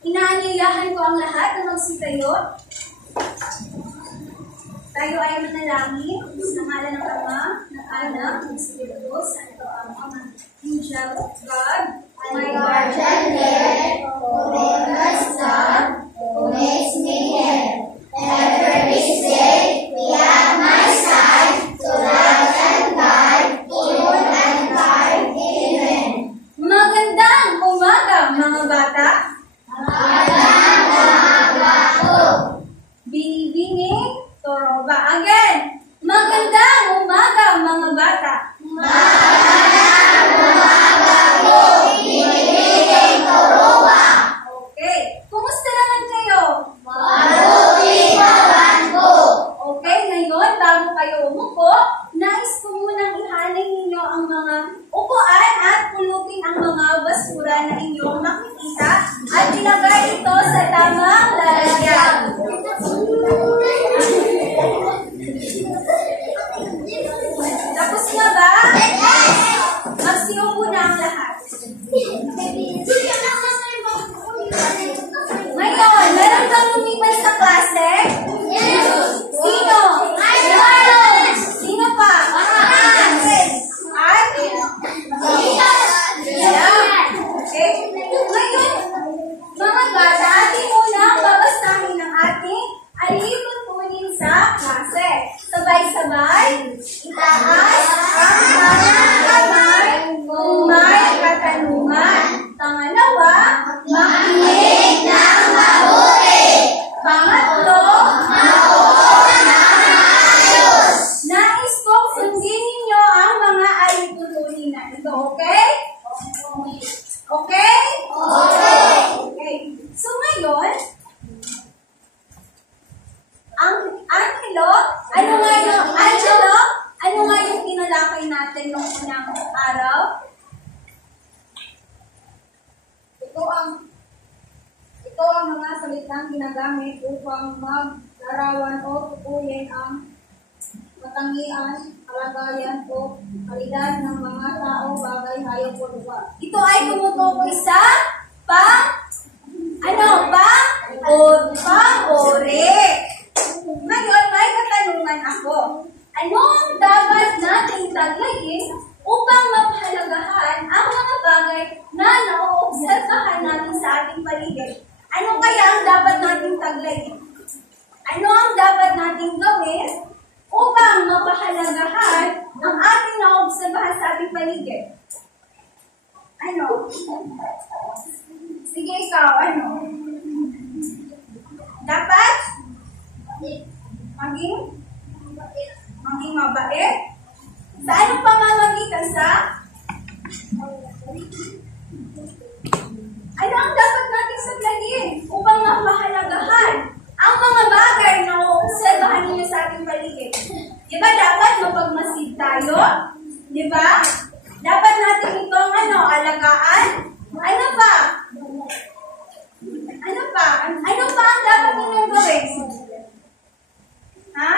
Inaanyayahan ko ang lahat na magsitayo. Tayo ay manalangin sa ngalan ng Ama, ng Anak, ng Espiritu Santo. Amen. Angel of God, my guardian there, who makes God, who makes me here. Every day, be at my side, to love and guide, even and guide, even. Magandang umaga, mga bata. Magandang umaga po. Binibining Toroba. Again, magandang umaga, mga bata. Magandang umaga po. Binibining Toroba. Okay. Kumusta naman kayo? Mabuti naman po. Okay, ngayon, bago kayo umupo, nais ko munang ihanin ninyo ang mga upuan at pulutin ang mga basura na inyong makikita at ilagay ito sa tamang lalagyan. Tapos na ba? Magsiupo na ang lahat. Ngayon, meron kang lumipas sa klase? Sino? Sino pa? At? Okay. Ngayon, mga bata, atin muna babasahin ng ating alipin sa klase. Sabay-sabay, itaas ang mga kamay kung may katanungan. Pangalawa, makinig ng mabuti. Pangatlo, maupo ng maayos. Nais kong sundin ninyo ang mga alitutunin na ito, okay? Okay? Okay. So ngayon, Angelo, ano nga yung tinalakay natin noong unang araw? Ito ang mga salitang ginagamit upang maglarawan o tukuyin ang katangian, kalagayan o kalidad ng mga tao, bagay, hayop o lugar. Ito ay tumutukoy sa pang-uri. Ngayon, may katanungan ako. Ano ang dapat nating taglayin upang mapahalagahan ang mga bagay na naoobserbahan natin sa ating paligid? Ano kaya ang dapat nating taglayin? Ano ang dapat nating gawin upang mapahalagahan ang ating naoobserbahan sa ating paligid? Ano? Sige, ikaw, ano? Dapat? Maging mabait? Sa anong pamamagitan sa? Ano ang dapat natin saglayin upang mapahalagahan ang mga bagay na uobserbahan ninyo sa ating paligid? Diba dapat mapagmasid tayo? Diba? Dapat natin itong alagaan? Ano pa? Ano pa? Ano pa ang dapat ninyong gawin? Ha?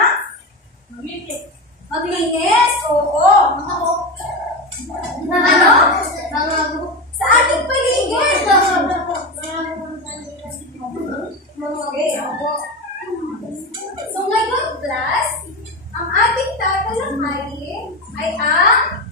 Maglinis? Oo. Na ano? Sa ating paligid. Okay, ako. So ngayon, class, ang ating tatalakayin ay ang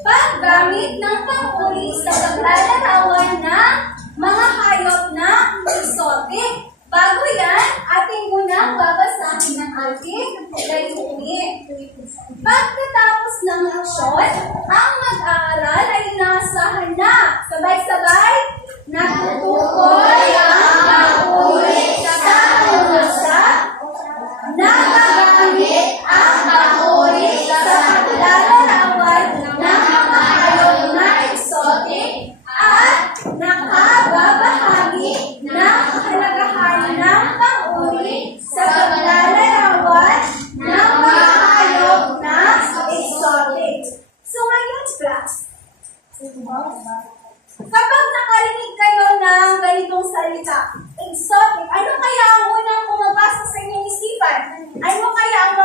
paggamit ng pang-uri sa paglalarawan ng mga hayop na exotic. Bago yan, ating munang babasahin ang ating layunin. Pagkatapos ng leksyon, ang mag-aaral ay inaasahan na sabay-sabay natutukoy ang pang-uri sa pangasa, nagagamit ang pang-uri sa paglalarawan ng mga hayop na exotic, at nakababahagi ng kahalagahan ng pang-uri sa paglalarawan ng mga hayop na exotic. So ngayon, class, kapag nakarinig kayo ng ganitong salita, exotic, ano kaya ang unang pumapasok sa inyong isipan? Ano kaya ang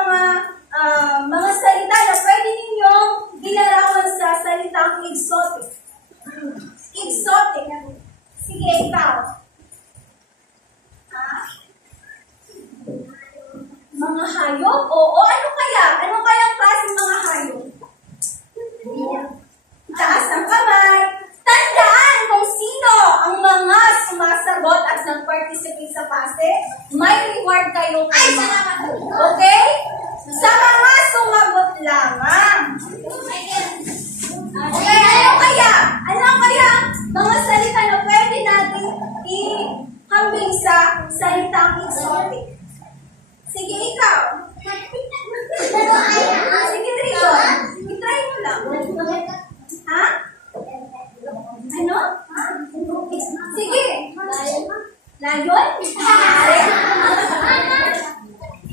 mga salita na pwede ninyong ilarawan sa salitang exotic? Exotic. Sige, ikaw. participate sa PASE, may reward kayo kaya. Okay? Sa mga sumagot lamang. Okay, ano kaya? Ano kaya mga salita na pwede natin ihambing sa salitang exotic? Sige, ikaw. Sige, Rion. I-try mo lang. Ha? Ano? Sige. Layon?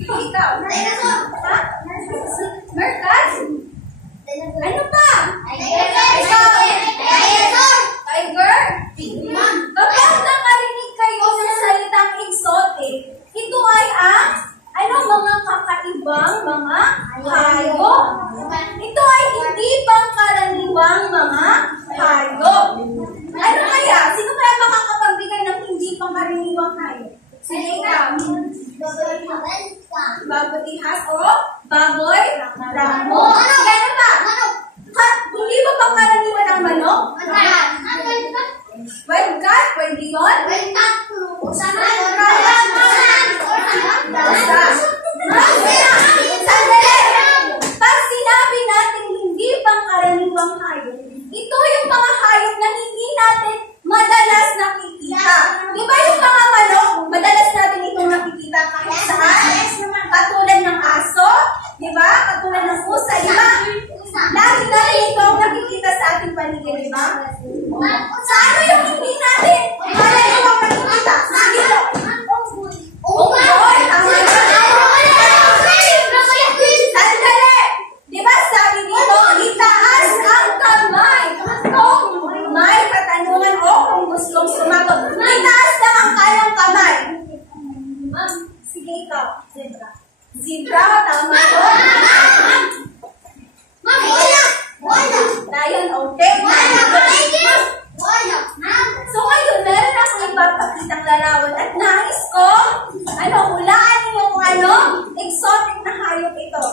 Ikaw. Ha? Merkat? Ano pa? Tiger? Kapag nakarinig kayo sa salitang exotic, ito ay ang mga kakaibang mga hayop. Ito ay hindi pangkaraniwang mga hayop. Ano kaya? Sino kaya makakapagbigay ng hindi pangkaraniwang hayop? Sige ikaw. Babotihas o baboy? Ramo. Ano ba? Hindi ba pangkaraniwan ang manok? Wildcat? Pwede yun? Sandali! Pag sinabi natin hindi pangkaraniwang hayop, ito yung mga hayop na hindi natin madalas nakikita. Di ba yung mga manok, madalas natin itong nakikita kahit saan? Katulad ng aso, di ba? Katulad ng pusa, di ba? Lagi natin itong nakikita sa ating paligid, di ba? Sa ano yung hindi natin karaniwang nakikita? Dito. Unggoy, tama na. Sandali! Di ba sabi dito, itaas ang kamay. Kung may katanungan o kung gustong sumagot, itaas lang ang kayang kamay. Sige ikaw. Zebra. Zebra, tama ko. Lion, okay. So ngayon, meron akong ipapakitang larawan at nais ko, hulaan niyo kung exotic na hayop ito.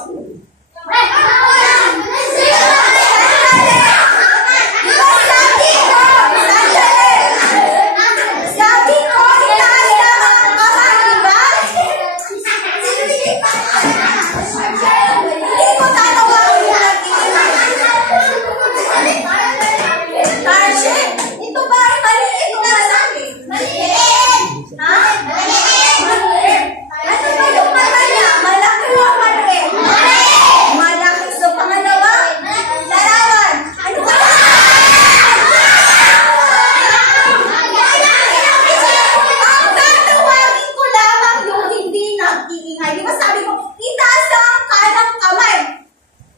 Sabi ko, itaas lang ang kamay, diba? Hindi ko tatawagin natin. Tarship, ito ba ay maliit na lalaki? Maliit! Ha? Maliit. Ano ba yung mata niya? Malaki o maliit? Malaki. So, pangalawa, larawan. Ano ba? Ang tatawagin ko lamang yung hindi nag-iingay. Di ba sabi ko, itaas lang ang kanang kamay.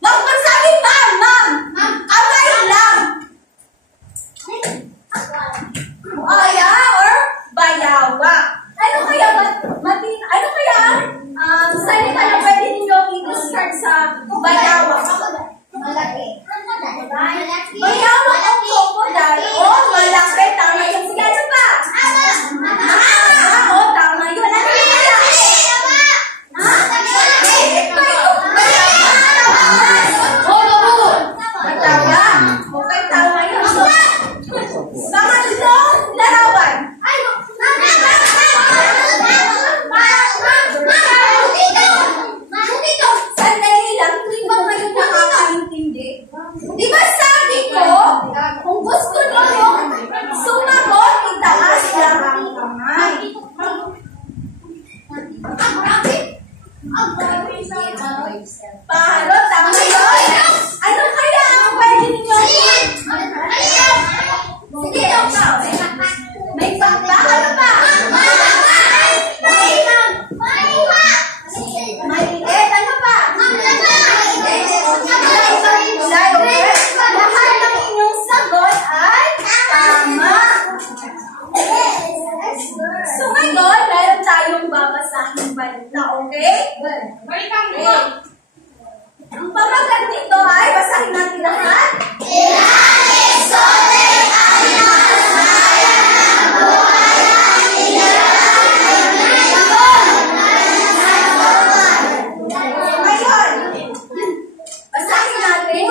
Huwag magsabi, ma'am. Kamay lang. Buaya or bayawa. Ano kaya salita na pwede ninyo i-discard sa bayawa? Bayawa o crocodile o malaki. Tama yun. Sige, ano pa? O, tama yun. Ano kaya? Mataba. Okay, tama yun. Pangatlong larawan. Sandali lang, hindi ba kayo nakakaintindi? Di ba sabi ko, kung gusto niyo sumagot, itaas lang ang kamay. Paro, tama yun. Ano kaya ang pwede ninyo? Sige, ikaw. May pagpa, ano pa? Maliit, ano pa? Lahat ng inyong sagot ay tama. So ngayon, meron tayong babasahin balita, okay? Ang pamagat nito ay, basahin natin lahat. Ilang exotic animals kaya ng buhay ang Ngayon, basahin natin.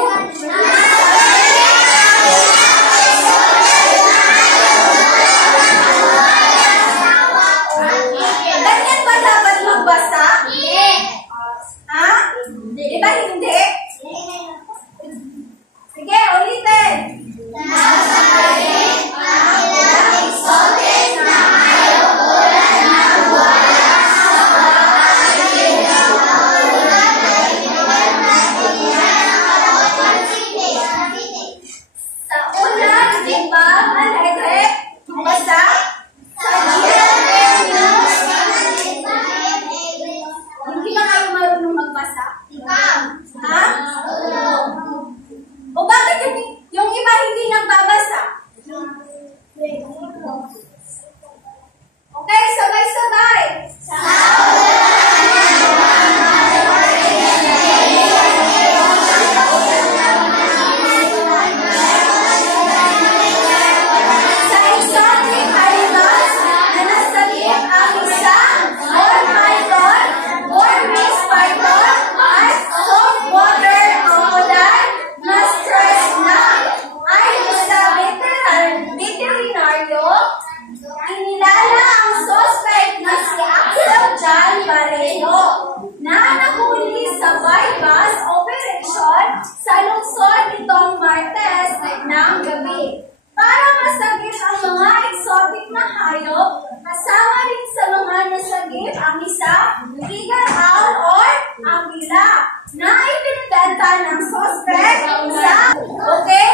hayop. Kasama rin sa mga nasagip ang isa, legal owl or agila, na ibinibenta ng suspect sa, okay?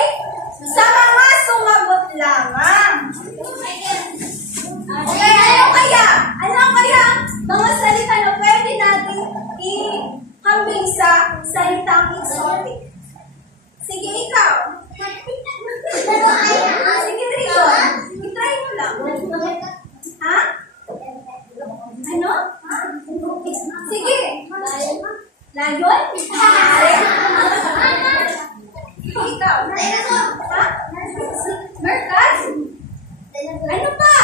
Sa mga sumagot lamang. Okay, ano kaya mga salita na pwede natin ihambing sa salitang exotic? Sige, ikaw. Sige, Rico. I-try mo lang. Ha? Ano? Sige. Layon? Ikaw. Ha? Merkas? Ano pa?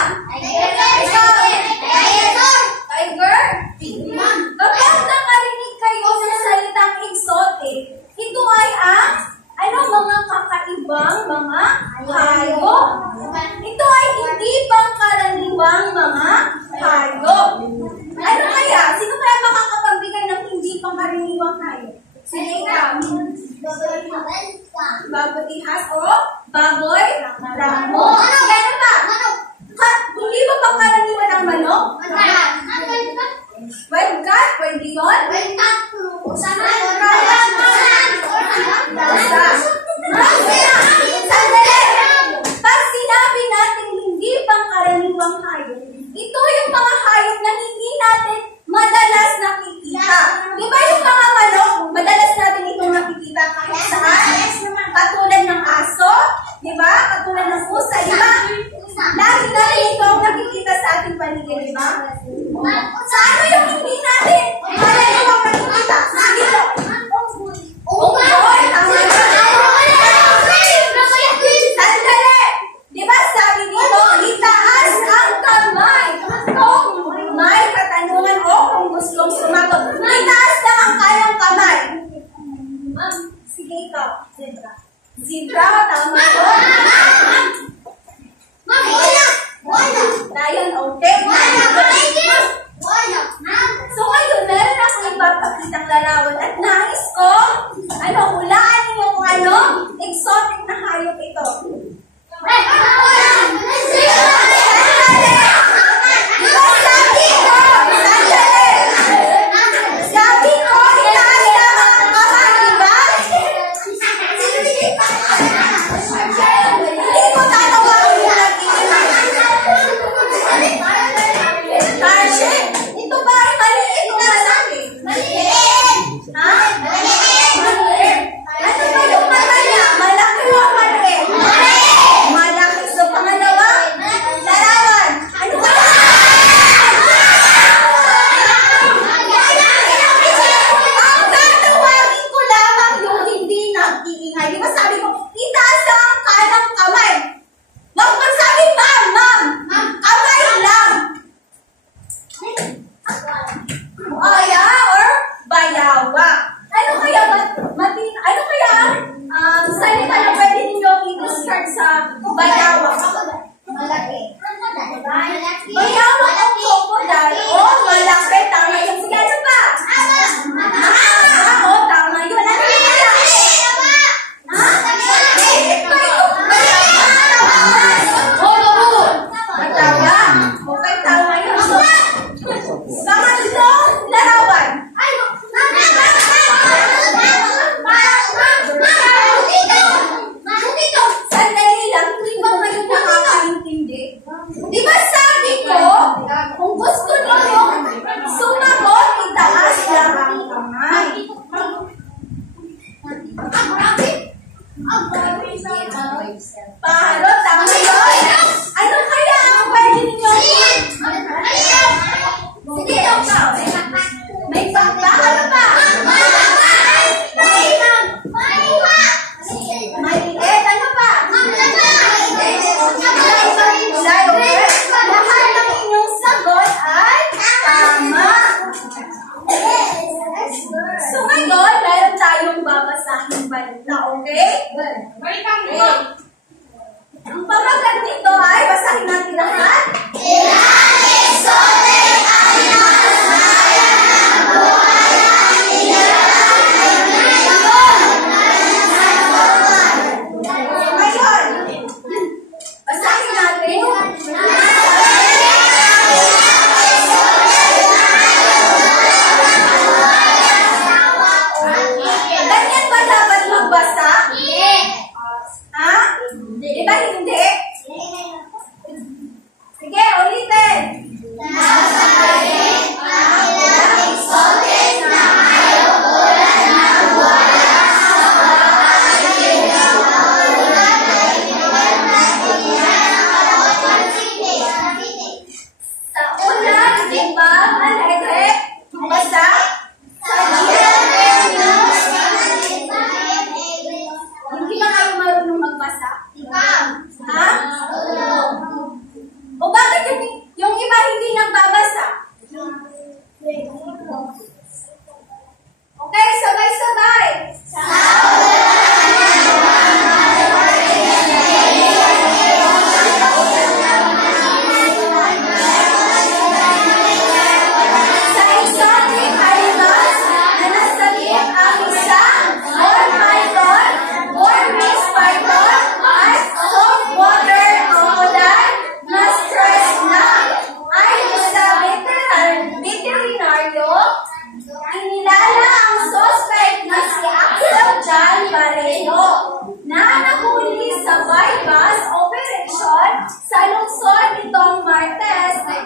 Tiger? Kapag nakarinig kayo sa salitang exotic, ito ay ang mga kakaibang mga hayop. Ito ay hindi pangkaraniwang mga hayop. Ano kaya? Sino kaya makakapagbigay ng hindi pangkaraniwang hayop? Sige ka. Baboy ihas o baboy ramo. Ano ba? Hindi ba pangkaraniwan ang manok? Wildcat? Pwede yun? Sandali! Pag sinabi natin hindi pangkaraniwang hayop, ito yung mga hayop na hindi natin madalas nakikita. Di ba yung mga manok, madalas natin itong nakikita kahit saan? Katulad ng aso, di ba? Katulad ng pusa, di ba? Lagi natin itong nakikita sa ating paligid, di ba? Sa ano yung hindi natin karaniwang nakikita? Dito. Unggoy, tama na. Sandali! Di ba sabi dito, itaas ang kamay kung may katanungan o kung gustong sumagot. Itaas lang ang kayang kamay. Sige ikaw, zebra. Zebra, tama ko. Lion, okay. So ngayon, meron ako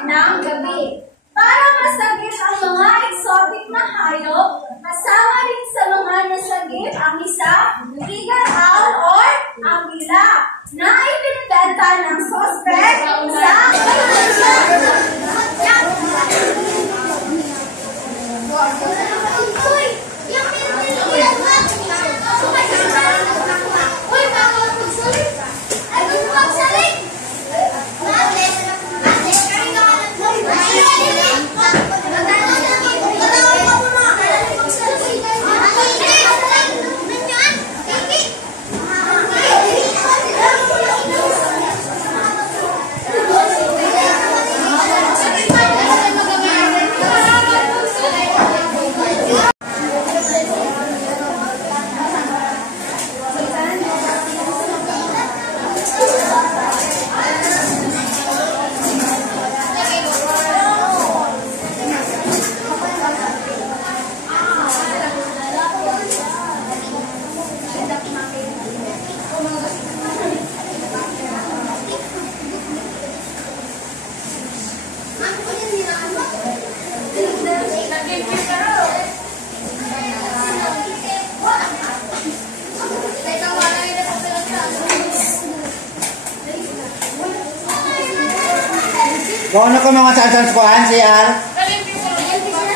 ng gabi. Para masagip ang mga exotic na hayop, kasama rin sa mga nasagip ang isa, regal owl or agila, na ibinibenta ng suspect sa Kung ano ka mga saan sa kuhaan, CR?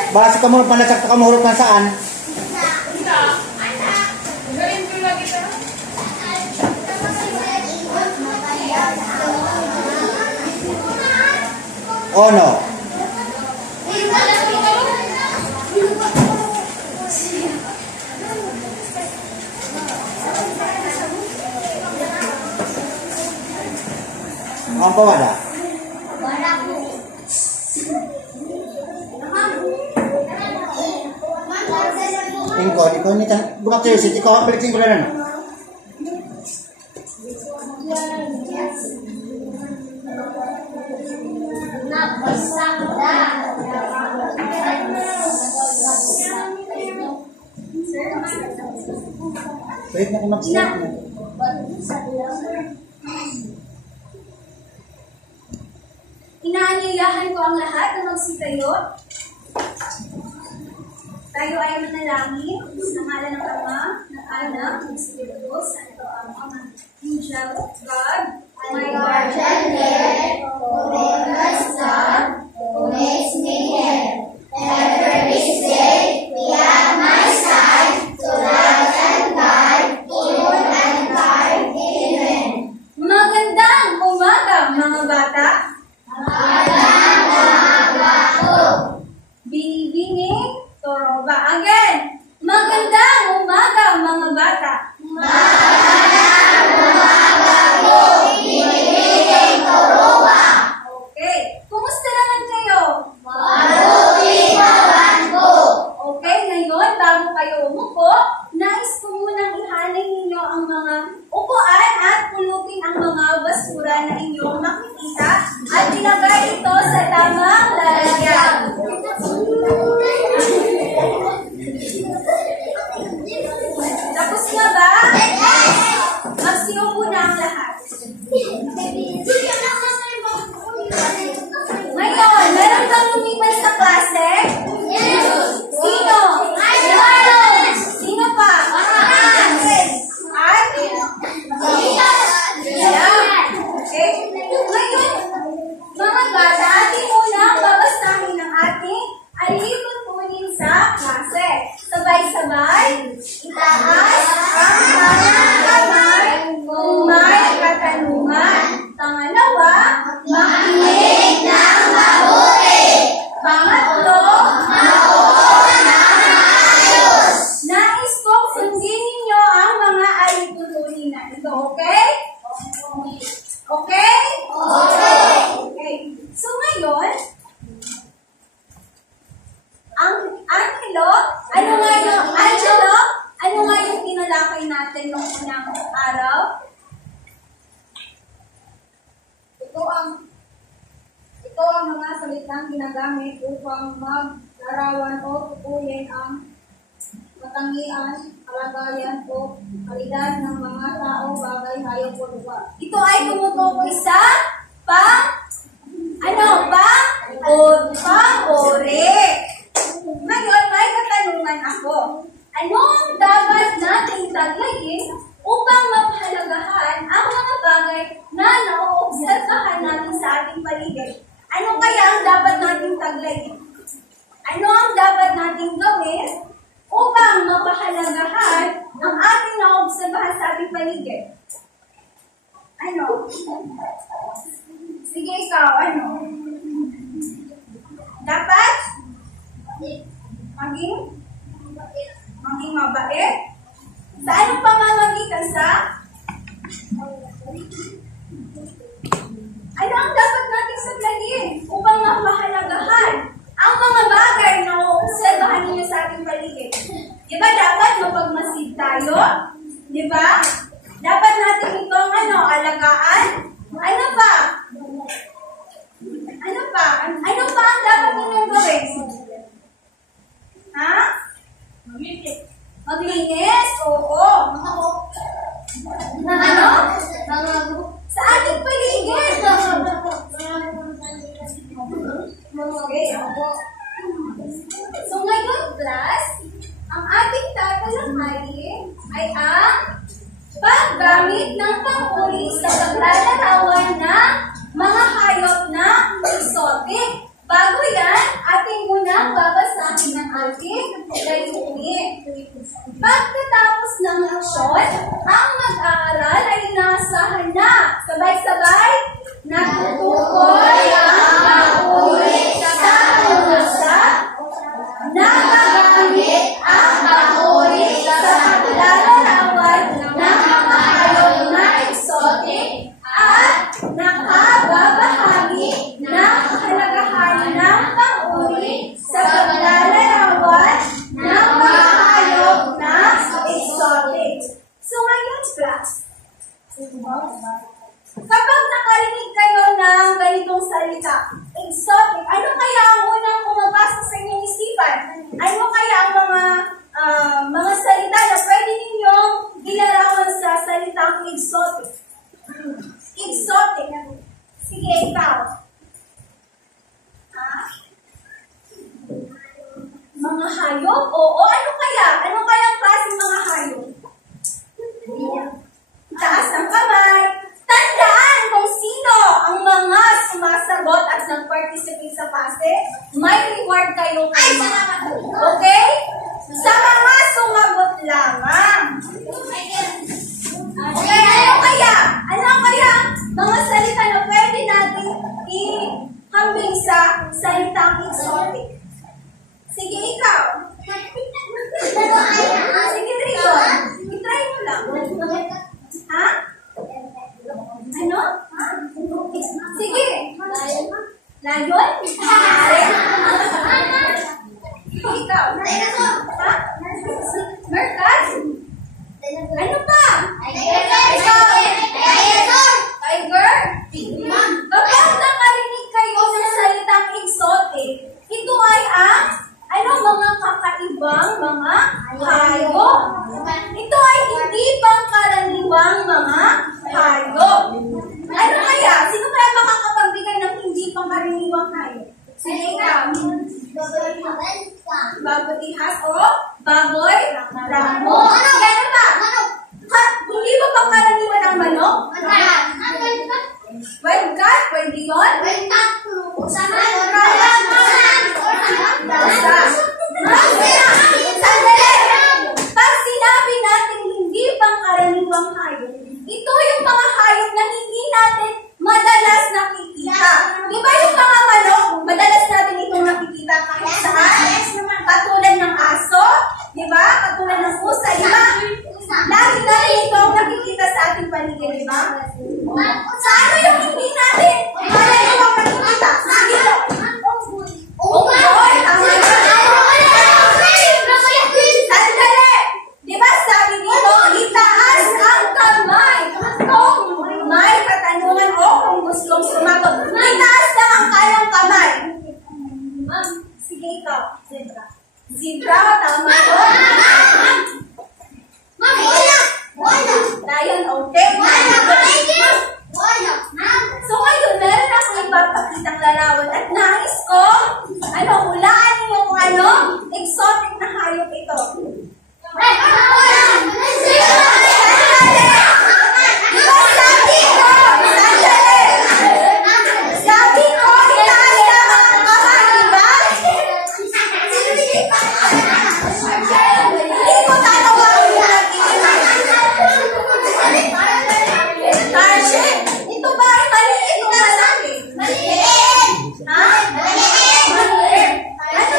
Basta ka mo panasakta ka mahurot na saan? O no? Ang pawada? Ikaw ni kan buka tayo si ikaw balik sing bulan. Wait na mag-start na. Inaanyayahan ko ang lahat na magsitayo. Tayo ay manalangin sa ngalan ng Ama, ng Anak, ng Espiritu Santo. Amen. Angel of God, my guardian there, who makes God, who makes me here. Every day, be at my side, to love and guide, even and guide, even. Magandang umaga, mga bata. Magandang umaga po. Binibining Toroba. Again, magandang umaga, mga bata. Magandang umaga po. Binibining Toroba. Okay. Kumusta naman kayo? Mabuti naman po. Okay, ngayon, bago kayo umupo, nais ko munang ihalay ninyo ang mga upuan at pulutin ang mga basura na inyong makikita at ilagay ito sa tamang lalagyan. Tapos na ba? Magsiupo na ang lahat. Ngayon, meron bang lumipas sa klase? Sino? Sino pa? At? Okay. Ngayon, mga bata, ating unang babasahin ng ating alipin sa klase. Sabay-sabay, itaas ang mga kamay kung may katanungan. Pangalawa, makinig ng mabuti. Pangatlo, maupo ng maayos. Nais kong sundin ninyo ang mga alitutunin na ito, okay? Okay? Okay. So ngayon, Angelo, ano nga yung tinalakay natin noong unang araw? Ito ang mga salitang ginagamit upang maglarawan o tukuyin ang katangian, kalagayan o kalidad ng mga tao, bagay, hayop o lugar. Ito ay tumutukoy sa tayo. Di ba? Dapat natin itong alagaan. Ano pa? Ano pa? Ano pa ang dapat ninyong gawin? Ha? Maglinis? Oo. Ano? Sa ating paligid. Okay, ako. So ngayon, class, ang ating tatalakayin ay ang paggamit ng panguri sa paglalarawan ng mga hayop na exotic. Bago yan, ating munang babasahin ng ating layunin. Pagkatapos ng leksyon, ang mag-aaral ay inaasahan na sabay-sabay natutukoy ang panguri sa pag-asa, nagagamit ang panguri sa paglalarawan ng mga hayop na exotic at nakababahagi ng kahalagahan ng panguri sa paglalarawan ng mga hayop na exotic. So ngayon, class, kapag nakarinig kayo ng ganitong salita, exotic, ano kaya ang unang pumapasok sa inyong isipan? Ano kaya ang mga salita na pwede ninyong ilarawan sa salitang exotic? Exotic. Sige, ikaw. Mga hayop? Oo, ano kaya? Ano kaya ang klaseng mga hayop? Taas ang kamay. Tandaan kung sino ang mga sumasagot at nag-participate sa pase, may reward kayo kay okay? Sa mga sumagot lamang. Okay, ano kaya? Ano kaya mga salita na pwede natin ihambing sa salitang exotic? Sige, ikaw. Sige, Rico. I-try mo lang. Ha? Ano? Sige. Layon? Ikaw. Ha? Merkas? Ano pa? Tiger? Kapag nakarinig kayo ng salitang exotic, ito ay ang mga kakaibang mga hayop. Ito ay hindi pangkaraniwang mga hayop. Ano kaya? Sino kaya makakapagbigay ng hindi pangkaraniwang hayop? Sige ikaw. Baboy ihas o baboy ramo. Ano ba? Hindi ba pangkaraniwan ang manok? Wildcat? Pwede yun? Pag sinabi natin hindi pangkaraniwang hayop, ito yung mga hayop na hindi natin madalas nakikita. Di ba yung mga manok, madalas natin itong nakikita kahit saan? Katulad ng aso, di ba? Katulad ng pusa, di ba? Lagi natin itong nakikita sa ating paligid, di ba? Sa ano yung hindi natin karaniwang nakikita? Dito. Unggoy, tama yun. Sandali! Di ba sabi dito, itaas ang kamay kung may katanungan o kung gustong sumagot. Itaas lang ang kayang kamay. Sige ikaw, zebra. Zebra, tama yun. Lion, okay? So ngayon, meron akong ipapakitang larawan at nais ko, hulaan niyo kung exotic na hayop ito. Sabi ko, itaas lang ang kamay, diba? Hindi ko tatawagin yung Tarzan, ito ba ay maliit na lalaki? Maliit! Ha? Maliit! Ano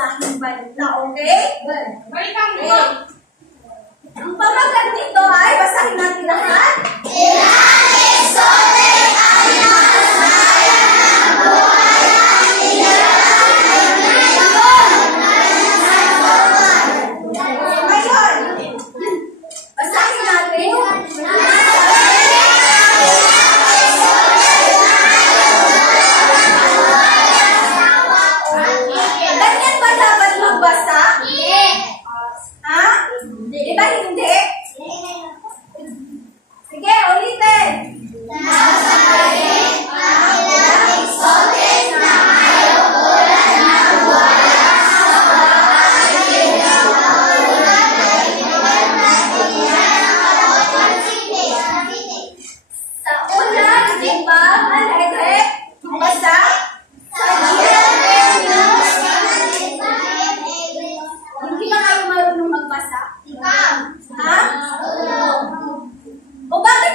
basahing balita, okay? Ang pamagat nito ay, basahin natin lahat. Ilan exote ang nasayang ng buhayan Ngayon, basahin natin. Ganyan ba dapat magbasa? Ha? Di ba hindi? Sige, ulitin. Sa una, di ba, alegre, basa, sa hindi ba kayo marunong magbasa? Ha? O bakit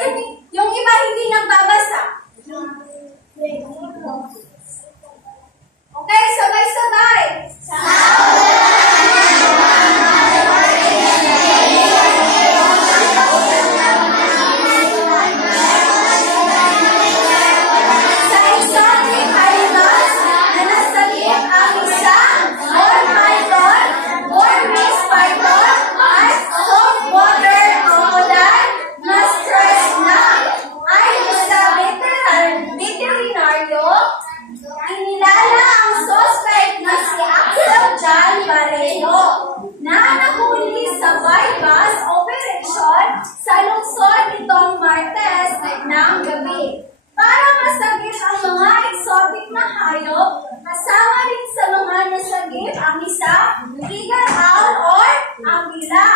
yung iba hindi nagbabasa? Okay, sabay-sabay. Sa exotic animals na nasagip ang isa, or python, or mixed python, at saltwater crocodile na stress na ay sa veterinaryo, inilala ang suspect na si Axel John Barredo na nahuli sa bypass operation sa lungsod nitong Martes ng gabi. Para masagip ang mga exotic na hayop, kasama rin sa mga nasagip ang isa, eagle owl or agila,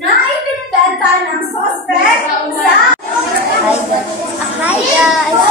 na ibinibenta ng suspect sa Hi guys!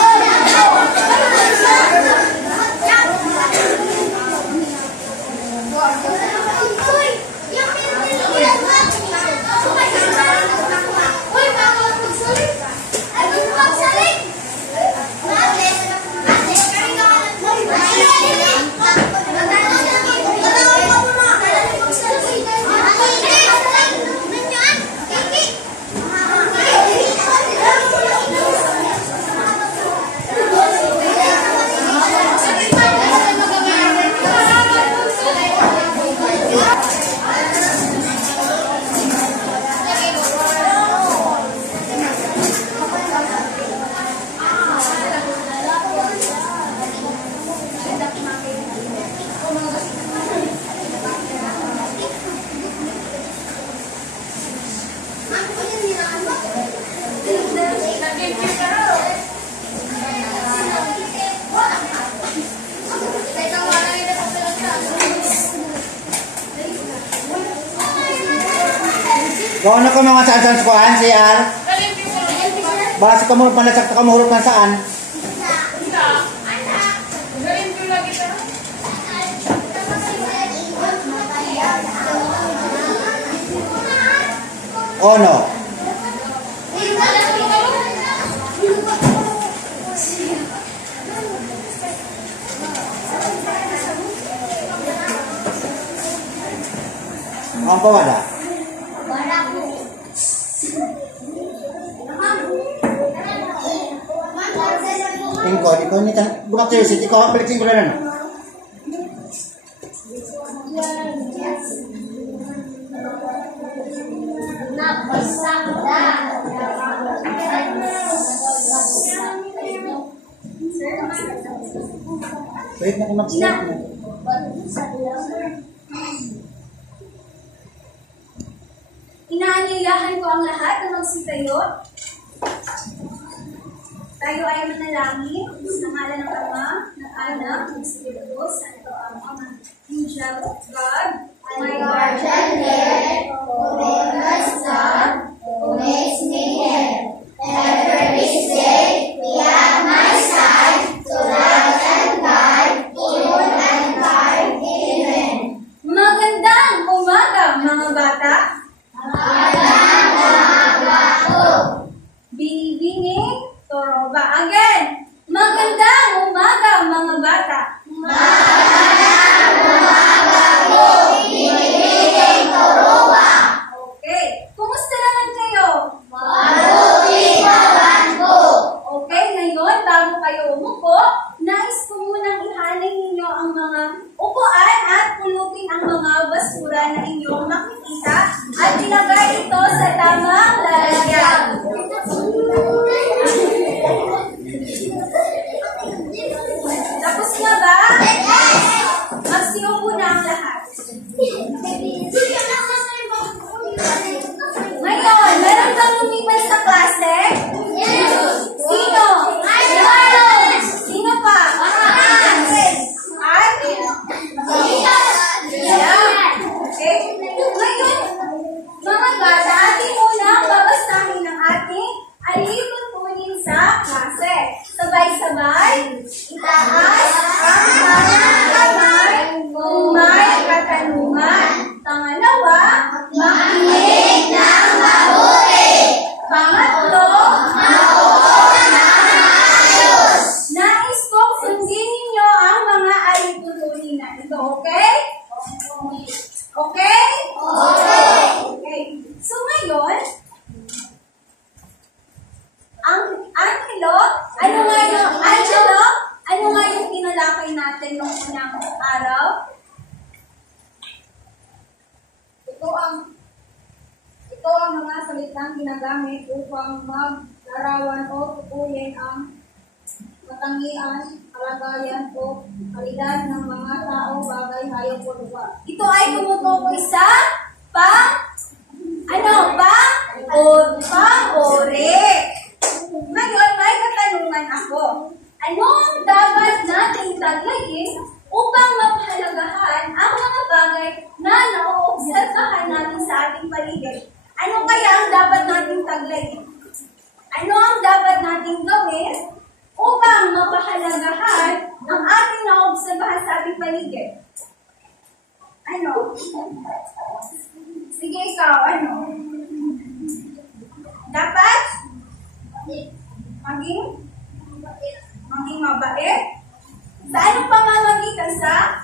Kung ano ka mga saan-saan sukuhan, CR? Base ka mo, panlasak ka mahurot ng saan? O no? Ang pawala? Tingko, di ko ni buka tayo si ikaw balik sing bulan ano. Wait na mag-start na. Inaanyayahan ko ang lahat na magsitayo. Tayo ay manalangin sa ngalan ng Ama, ng Anak, ng Espiritu Santo. Amen. Angel of God, my guardian there, who makes God, who makes me here. Ever this day, be at my side, to love and guide, even and guide, amen. Magandang umaga, mga bata. Magandang umaga po. Binibining Toroba. Again, magandang umaga, mga bata. Magandang umaga po. upuan at pulutin ang mga basura na inyong makikita at ilagay ito sa tamang lalagyan. Tapos na ba? Magsiupo na ang lahat. Ngayon, meron kang lumipas sa klase? Sino? Sino pa? At? Okay. Ngayon, mga bata, atin muna babasahin ang ating alituntunin sa klase. Sabay-sabay, itaas ang mga kamay kung may katanungan. Pangalawa, makinig ng mabuti. Pangatlo, nais kong sundin ninyo ang mga alituntunin na ito, okay? Okay? Okay. So ngayon, Angelo, ano nga yung tinalakay natin nung unang araw? Ito ang mga salitang ginagamit upang maglarawan o tukuyin ang katangian, kalagayan o kalidad ng mga tao, bagay, hayop o lugar. Ito ay tumutukoy sa pang-uri. Ngayon, may katanungan ako. Ano ang dapat nating taglayin upang mapahalagahan ang mga bagay na naoobserbahan natin sa ating paligid? Ano kaya ang dapat nating taglayin? Ano ang dapat nating gawin upang mapahalagahan ang ating naoobserbahan sa ating paligid? Ano? Sige, ikaw, ano? Dapat? Maging mabait? Sa anong pamamagitan sa?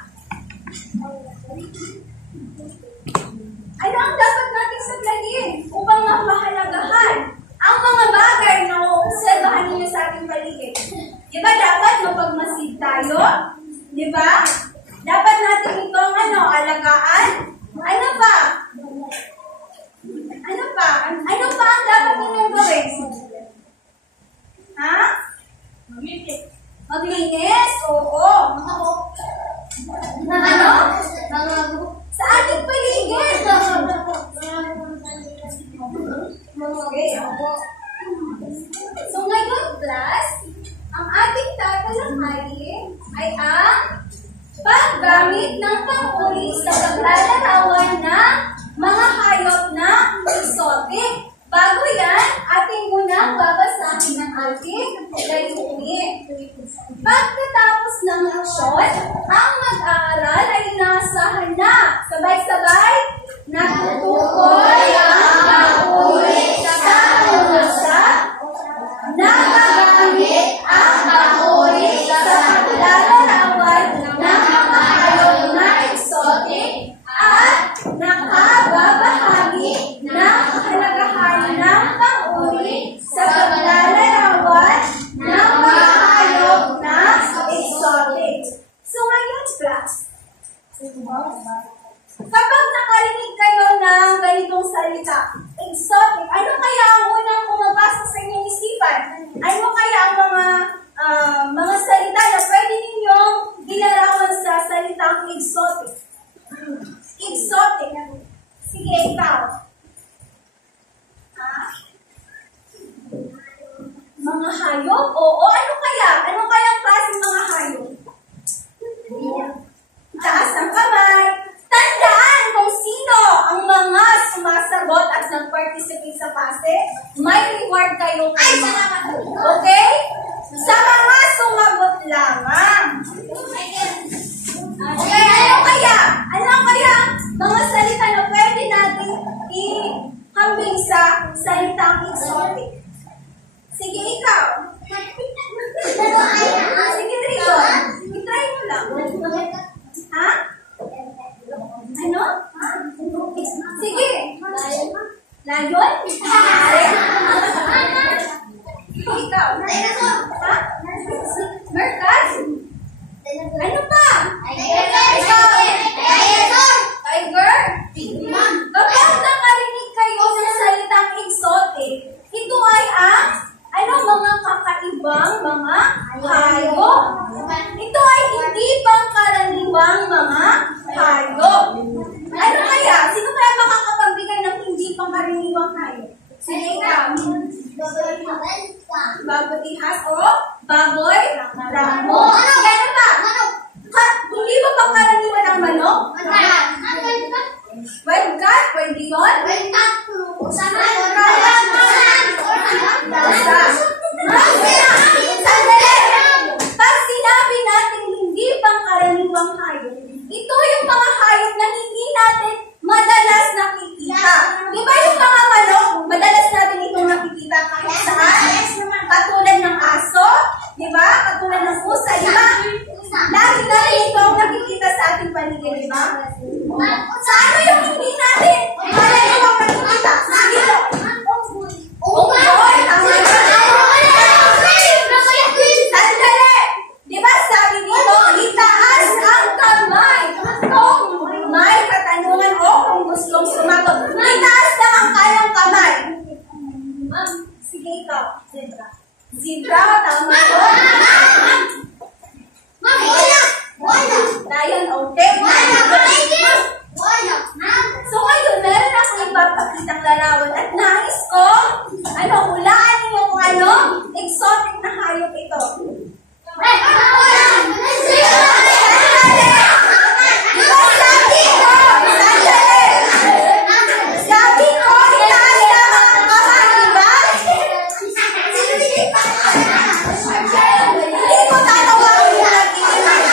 Ano ang dapat natin saglayin upang mapahalagahan ang mga bagay na uobserbahan ninyo sa ating paligid? Diba dapat mapagmasid tayo? Diba? Dapat natin itong alagaan? Ano pa? Ano pa? Ano pa ang dapat ninyong gawin? Ha? Maglinis? Oo. Ano? Sa ating paligid. Okay, ako. So ngayon, class, ang ating tatalakayin ay ang paggamit ng pang-uri sa paglalarawan ng mga hayop na exotic. Bago yan, ating munang babasahin ang ating layunin. Pagkatapos ng aksyon, ang mag-aaral ay inaasahan na sabay-sabay natutukoy ang pang-uri sa pangungusap, nagagamit ang pang-uri sa paglalarawan ng mga hayop na exotic, at nakababahagi ng kahalagahan ng pang-uri sa paglalarawan ng mga hayop na exotic. So ngayon, class, kapag nakarinig kayo ng ganitong salita, exotic, ano kaya ang unang pumapasok sa inyong isipan? Ano kaya ang mga salita na pwede ninyong ilarawan sa salitang exotic? Exotic. Sige, ikaw. Mga hayop? Oo. Ano kaya? Ano kaya ang klaseng mga hayop? Taas ng kamay. Tandaan kung sino ang mga sumasagot at nag-participate sa klase. May reward kayo. Okay? Sa mga sumagot lamang. Okay, ano Wildcat, pwede yun? Sandali! Pag sinabi natin hindi pangkaraniwang hayop, ito yung mga hayop na hindi natin madalas nakikita. Di ba yung mga manok, madalas natin itong nakikita kahit saan? Katulad ng aso, di ba? Katulad ng pusa, di ba? Lagi natin itong nakikita sa ating paligid, di ba? Sa ano yung hindi natin karaniwang nakikita? Dito. Unggoy, tama ba? Sandali! Di ba sabi dito, itaas ang kamay kung may katanungan o kung gustong sumagot. Itaas lang ang kayang kamay. Sige ikaw, Zebra. Zebra, tama ba? Lion, okay? So ngayon, meron akong ipapakitang larawan at nais ko, hulaan niyo kung ano, exotic na hayop ito. Sabi ko, itaas lang ang kamay, di ba? Hindi ko tatawagin yung nag-iimay.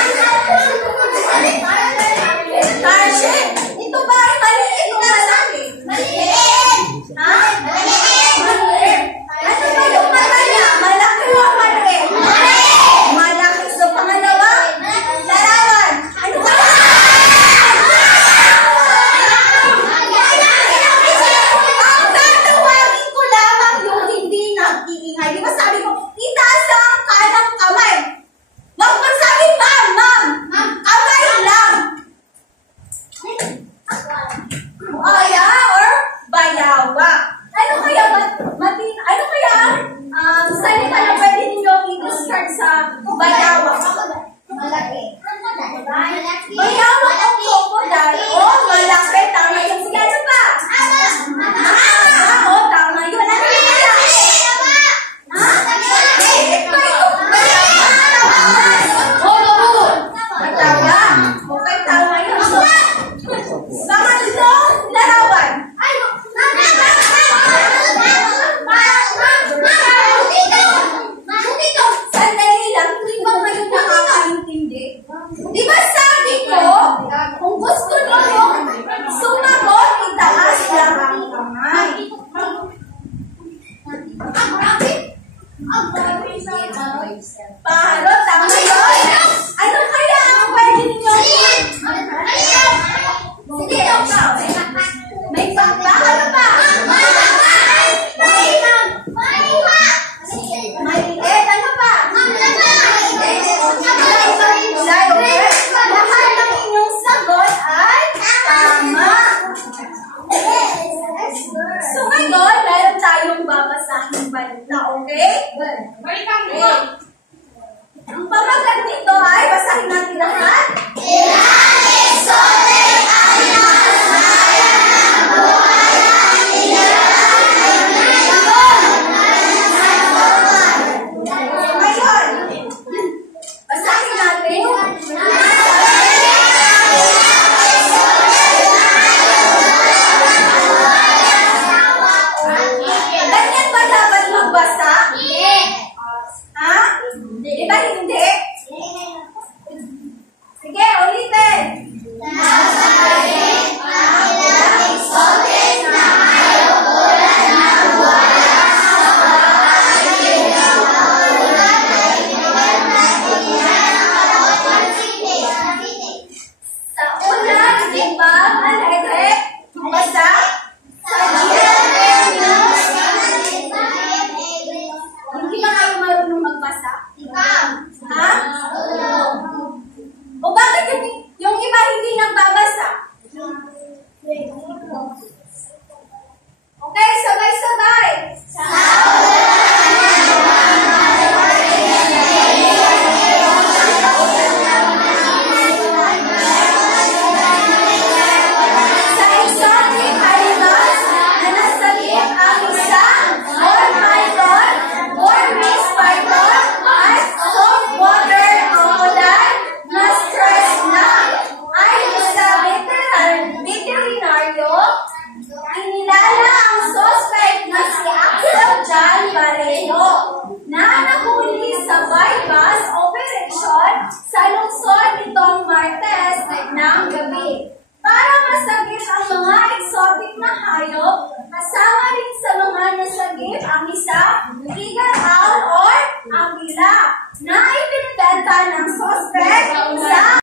mga hayop, kasama rin sa mga nasagip ang isa, legal owl or angila, na ibinibenta ng suspect sa